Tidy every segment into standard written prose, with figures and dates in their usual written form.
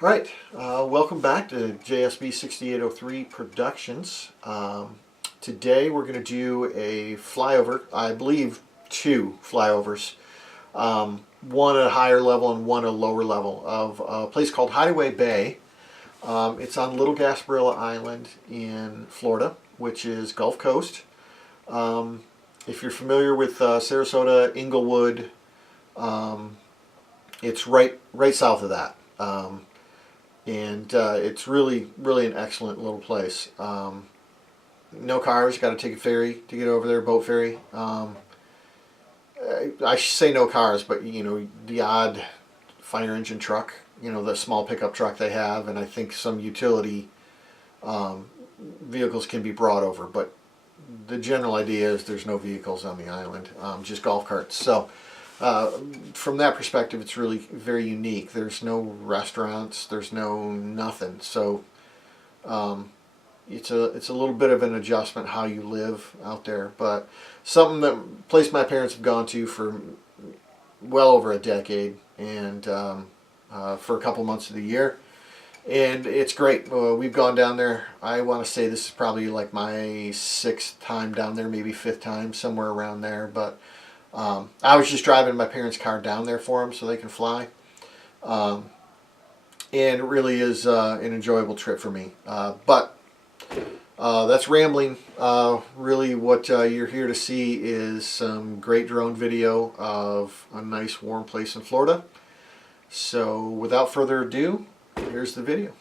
All right, welcome back to JSB6803 Productions. Today we're going to do a flyover, I believe two flyovers, one at a higher level and one at a lower level of a place called Hideaway Bay. It's on Little Gasparilla Island in Florida, which is Gulf Coast. If you're familiar with Sarasota, Inglewood, it's right south of that. And it's really an excellent little place. No cars, got to take a ferry to get over there, boat ferry. I should say no cars, but you know, the odd fire engine truck, you know, the small pickup truck they have, and I think some utility vehicles can be brought over, but the general idea is there's no vehicles on the island, just golf carts. So from that perspective, it's really very unique. There's no restaurants, there's no nothing. So it's a little bit of an adjustment how you live out there, but something that place my parents have gone to for well over a decade, and for a couple months of the year, and it's great. We've gone down there. I want to say this is probably like my sixth time down there, maybe fifth time, somewhere around there, but I was just driving my parents' car down there for them so they can fly. And it really is an enjoyable trip for me. But that's rambling. Really what you're here to see is some great drone video of a nice warm place in Florida. So without further ado, here's the video.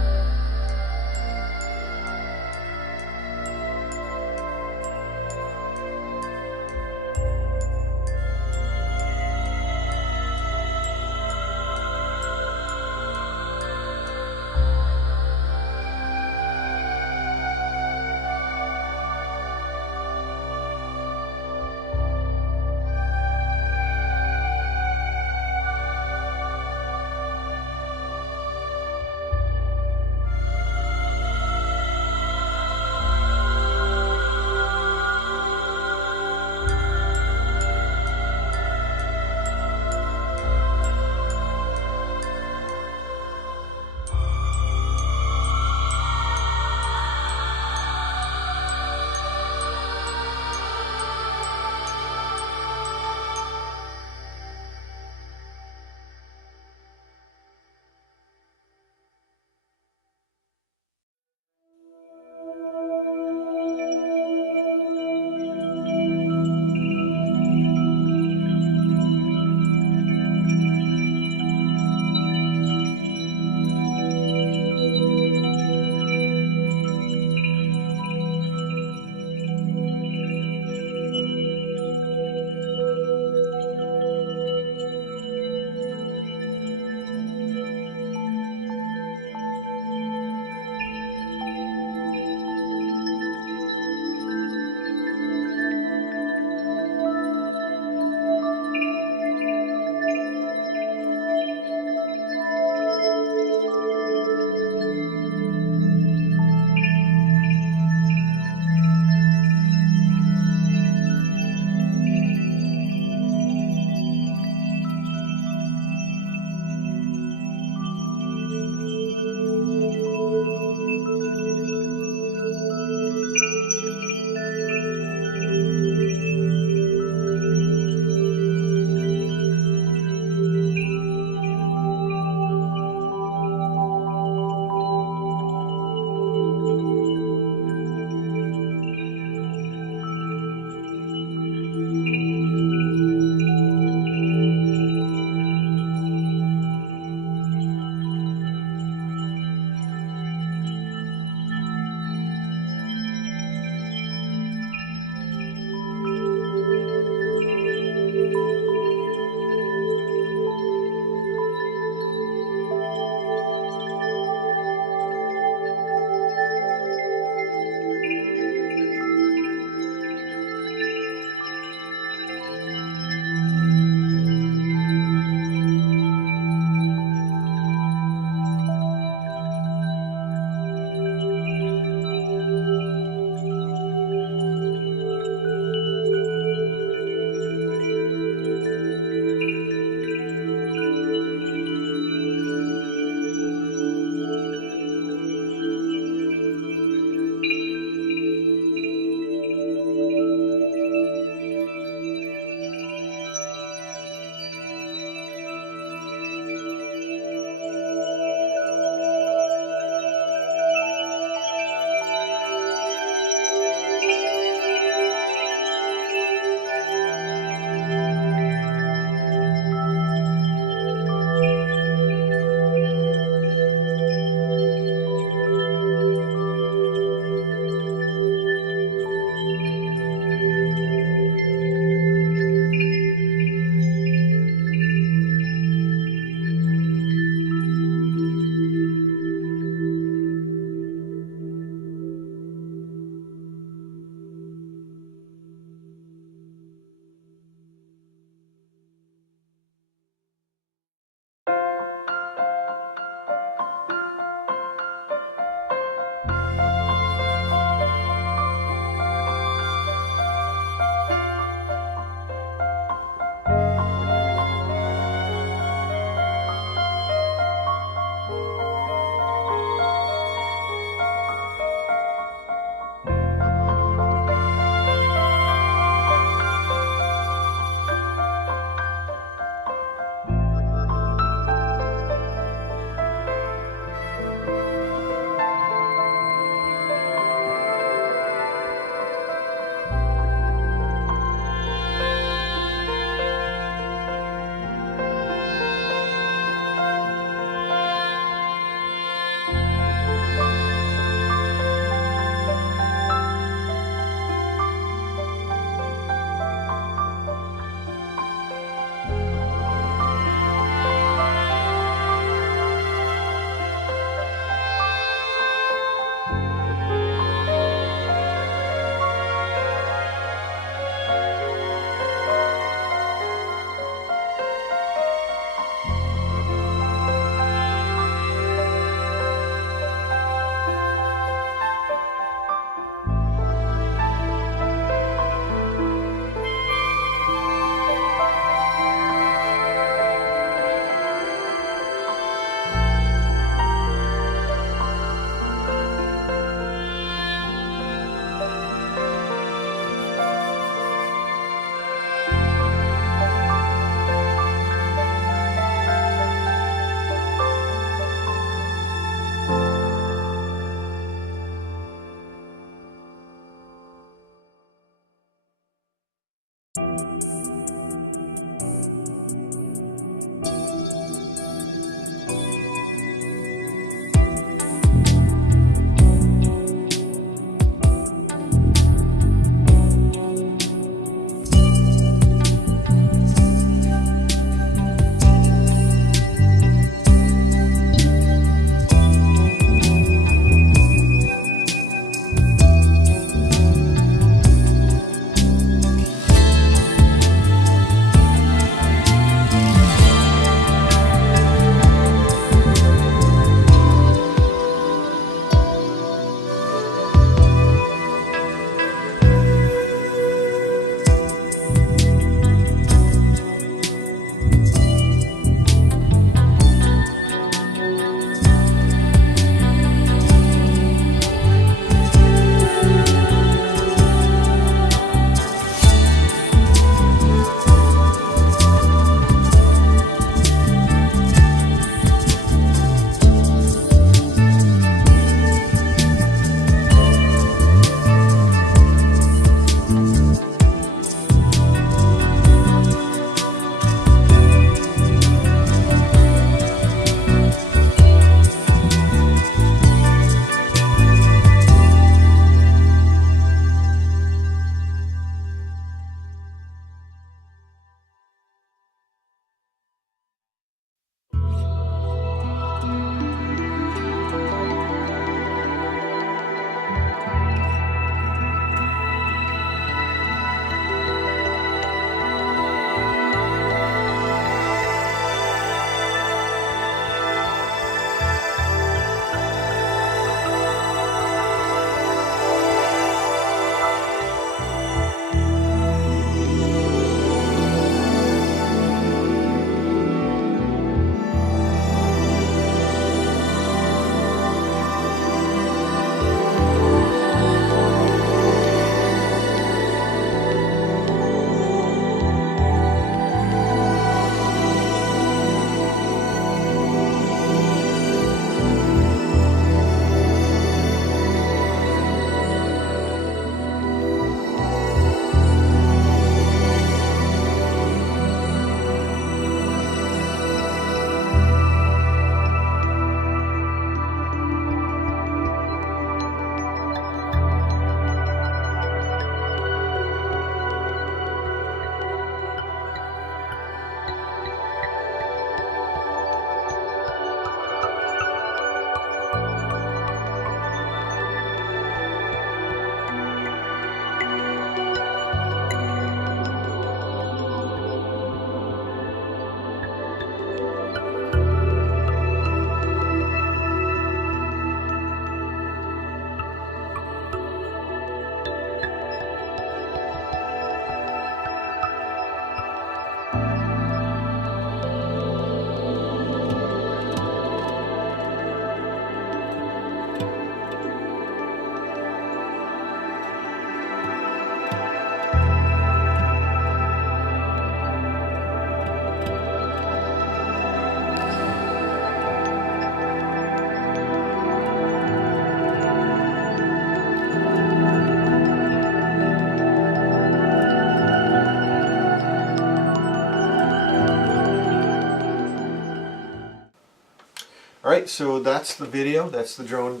All right, so that's the video. That's the drone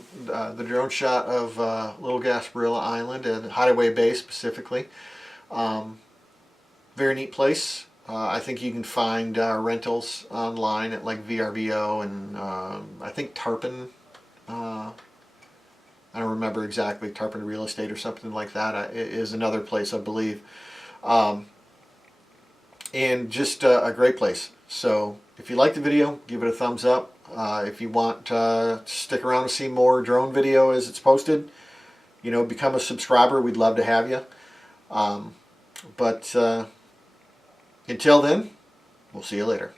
shot of Little Gasparilla Island and Hideaway Bay specifically. Very neat place. I think you can find rentals online at like VRBO and I think Tarpon. I don't remember exactly, Tarpon Real Estate or something like that is another place, I believe. And just a great place. So if you like the video, give it a thumbs up. If you want to stick around to see more drone video as it's posted, you know, become a subscriber. We'd love to have you. But until then, we'll see you later.